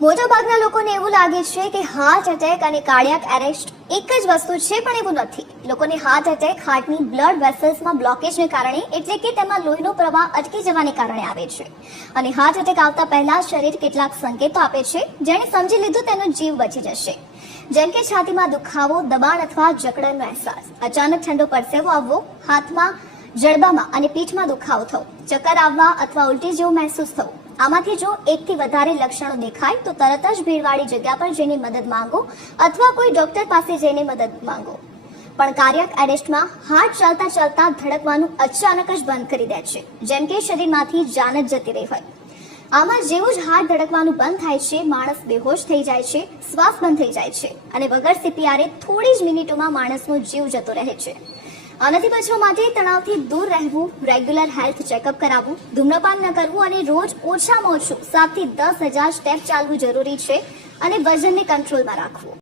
મોટાભાગના લોકોને એવું લાગે છે કે હાર્ટ એટેક અને કાર્ડિયાક એરેસ્ટ એક જ વસ્તુ છે, પણ એવું નથી. લોકોને હાર્ટ એટેક હાર્ટની બ્લડ વેસલ્સમાં બ્લોકેજને કારણે, એટલે કે તેમાં લોહીનો પ્રવાહ અટકી જવાને કારણે આવે છે. અને હાર્ટ એટેક આવતા પહેલા શરીર કેટલાક સંકેતો આપે છે, જેણે સમજી લીધું તેનો જીવ બચી જશે. જેમ કે છાતીમાં દુખાવો, દબાણ અથવા જકડનનો અહેસાસ, અચાનક ઠંડો પરસેવો આવવો, હાથમાં, જડબામાં અને પીઠમાં દુખાવો થવો, ચક્કર આવવા અથવા ઉલટી જેવું મહેસૂસ થવું. આમાંથી જો એકથી વધારે લક્ષણો દેખાય તો તરત જ ભીડવાળી જગ્યા પર જઈને મદદ માંગો અથવા કોઈ ડોક્ટર પાસે જઈને મદદ માંગો. પણ કાર્ડિયાક એરેસ્ટમાં હાર્ટ ચાલતા ચાલતા ધડકવાનું અચાનક જ બંધ કરી દે છે, જેમ કે શરીરમાંથી જાન જ જતી રહી હોય. આમાં જેવું જ હાર્ટ ધડકવાનું બંધ થાય છે, માણસ બેહોશ થઈ જાય છે, શ્વાસ બંધ થઈ જાય છે અને વગર સીપીઆરે થોડી જ મિનિટોમાં માણસનો જીવ જતો રહે છે. આનાથી બચવા માટે તણાવથી દૂર રહેવું, રેગ્યુલર હેલ્થ ચેકઅપ કરાવવું, ધૂમ્રપાન ન કરવું અને રોજ ઓછામાં ઓછું 7 થી 10,000 સ્ટેપ ચાલવું જરૂરી છે અને વજનને કંટ્રોલમાં રાખવું.